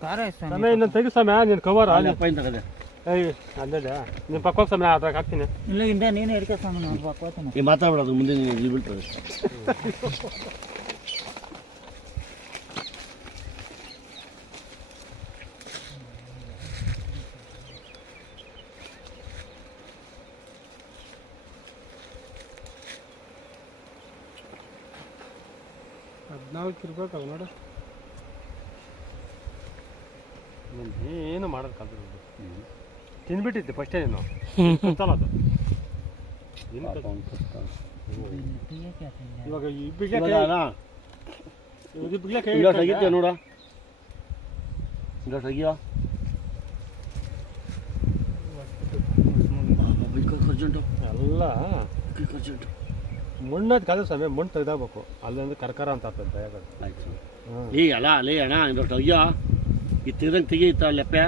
ಸಮಯ ಇನ್ನೊಂದು ತೆಗಿ ಸಮಯ ನೀನು ಕವರ್ ಪೈನ್ ತಗದೆ ಏಯ್ ಅಲ್ಲೇ ನಿಮ್ಮ ಪಕ್ಕ ಸಮಯ ಅದ್ರಾಗ ಹಾಕ್ತೀನಿ ಇಲ್ಲ ಇಂದ ನೀನು ಹಿಡ್ಕೊ ಸಾಮಾನು ಪಕ್ಕೋತಾನೆ ಈ ಮಾತಾಡ್ಬಿಡೋದು ಮುಂದೆ ನೀನು ಇಲ್ಲಿ ಬೀಳ್ತದೆ ಹದಿನಾಲ್ಕು ಇರ್ಬೇಕಲ್ಲ ನೋಡು ಏನು ಮಾಡೋದು ಕಲ್ತು ತಿಂದ್ಬಿಟ್ಟಿದ್ದೆ ಫಸ್ಟೇ ನೀನು ಗೊತ್ತಲ್ಲ ಅದು ಇವಾಗ ತೆಗಿತೀಯ ನೋಡ ತೆಗಿಯೋ ಅರ್ಜೆಂಟು ಎಲ್ಲ ಅರ್ಜೆಂಟು ಮಣ್ಣದು ಕಾದ ಸಮಯ ಮಣ್ಣು ತೆಗ್ದಾಗಬೇಕು ಅಲ್ಲೊಂದು ಕರ್ಕರ ಅಂತ ಆಗ್ತದೆ ದಯಗಳು ಆಯ್ತು ಈಗ ಅಲ್ಲ ಅಲ್ಲೇ ಅಣ್ಣ ಇನ್ನೊಟ್ಟು ತೆಗಿಯೋ ಈ ತಿರ್ದಂಗೆ ತೆಗಿಯುತ್ತ ಲೆಪ್ಪೆ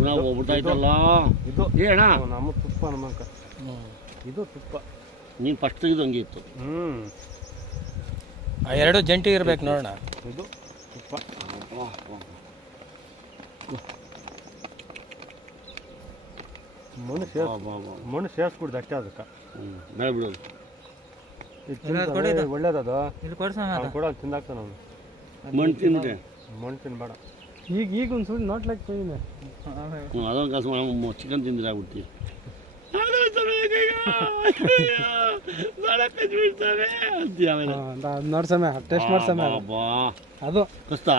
ನಾವು ಹೋಗ್ಬಿಟ್ಟಾಯ್ತಲ್ಲ ಇದು ಅಣ್ಣ ನಮ್ಮ ತುಪ್ಪ ನಮ್ಮಕ್ಕ ಇದು ತುಪ್ಪ ನೀನು ಫಸ್ಟ್ ತೆಗೆದು ಹಂಗೆ ಇತ್ತು ಎರಡು ಜಂಟಿ ಇರ್ಬೇಕು ನೋಡೋಣ ಇದು ತುಪ್ಪ ಮಣ್ಣು ಸೇರಿಸ್ಬಿಡ್ದು ಅಷ್ಟೇ ಅದಕ್ಕೆ ಬೇಡ ಬಿಡೋದು ಒಳ್ಳೇದದು ಇಲ್ಲಿ ಕೊಡ್ಸೋಣ ಕೂಡ ತಿಂದಾಕ್ತಾನ ಅವನು ಮಣ್ಣು ತಿಂದೆ ಮಣ್ಣು ತಿನ್ಬೇಡ ಈಗ ಒಂದು ಸುಳ್ಳು ನೋಡ್ಲಕ್ಕೆ ಹೋಗಿದ್ದೆ ಅದೊಂದು ಕಾಸು ಚಿಕನ್ ತಿಂದಿರ ಆಗ್ಬಿಡ್ತೀವಿ ನೋಡ್ಸಮ ಟೇಸ್ಟ್ ಮಾಡ್ಸಮ ಅದು ಕಸ್ತಾ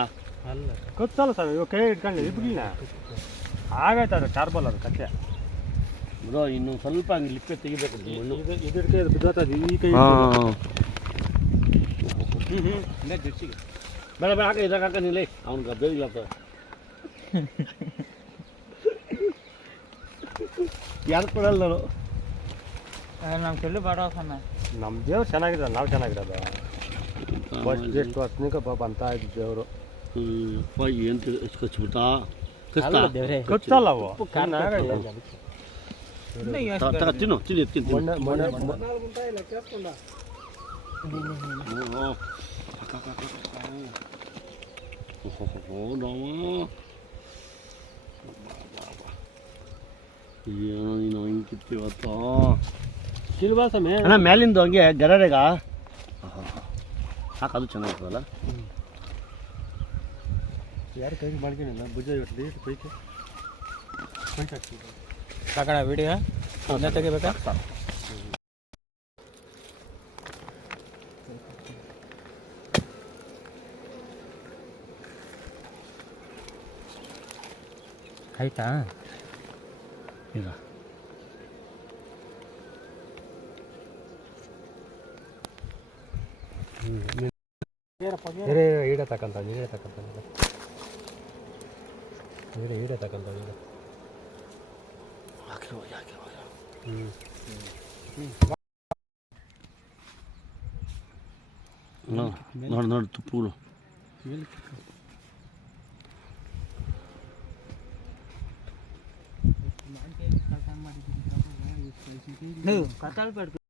ಅಲ್ಲ ಗೊತ್ತಲ್ಲ ಸರ್ ಇವಾಗ ಕೈ ಇಟ್ಕೊಂಡು ಇಬ್ಗಿಲ್ಲ ಆಗೈತೆ ಅದು ಚಾರ್ಬಲ್ ಅದು ಕಚ್ಚೆ ಬ್ರೋ ಇನ್ನು ಸ್ವಲ್ಪ ಹಂಗೆ ಲಿಪ್ಪೆ ತೆಗಿಬೇಕು ಮಣ್ಣು ಇದಕ್ಕೆ ಬಿದ್ದೋತದ ಈ ಕೈ ಜರ್ಸಿಗೆ ಬೇಡ ಬೇಡ ಹಾಕ ಇದಾಗ ಹಾಕ ನಿಲ್ಲ ಅವ್ನಿಗೆ ಬೇಗಿಲ್ಲ ಯಾರು ಕೊಡಲ್ಲ ನಾನು ನಮ್ಮ ಚೆಲ್ಲು ಬೇಡ ಸಮಯ ನಮ್ಮ ದೇವ್ರು ಚೆನ್ನಾಗಿದೆ ನಾವು ಚೆನ್ನಾಗಿರೋದು ಫಸ್ಟ್ ಎಷ್ಟು ವರ್ಷನಿಕ ಪಾಪ ಅಂತ ಇದ್ದು ದೇವರು ಏನು ಕಚ್ಬಿಡ್ತಾ ಕಚ್ತಾ ಕಚ್ಚಲ್ಲ ಅವು ತಿನ್ನು ತಿನ್ನು ತಿನ್ನು ಏನೋ ನೀನು ಹಿಂಗೆ ಕಿತ್ತೀವತ್ತು ಸಿಲ್ವಾ ಸಮಯ ಅಣ್ಣ ಮ್ಯಾಲಿಂದು ಹಂಗೆ ಗರಡೆಗ ಸಾಕು ಚೆನ್ನಾಗಿರ್ತದಲ್ಲ ಯಾರು ಕೈಗೆ ಮಾಡ್ಕೊಂಡಿಲ್ಲ ಭುಜ ಇವತ್ತು ಪೈಕಿ ಸಾಕಣ ವಿಡಿಯೋ ಅದನ್ನ ತೆಗಿಬೇಕಾ ಆಯ್ತಾ ಈಗ ಈಡ ತಕ್ಕಂತ ಈಡ ತಕ್ಕಂತ ಈಡ ತಕ್ಕಂತ ಈಗ ನೋಡಿ ನೋಡಿ ತುಪ್ಪಗಳು ನೀವು ಕತ್ತಾಳ್ಬೇಡ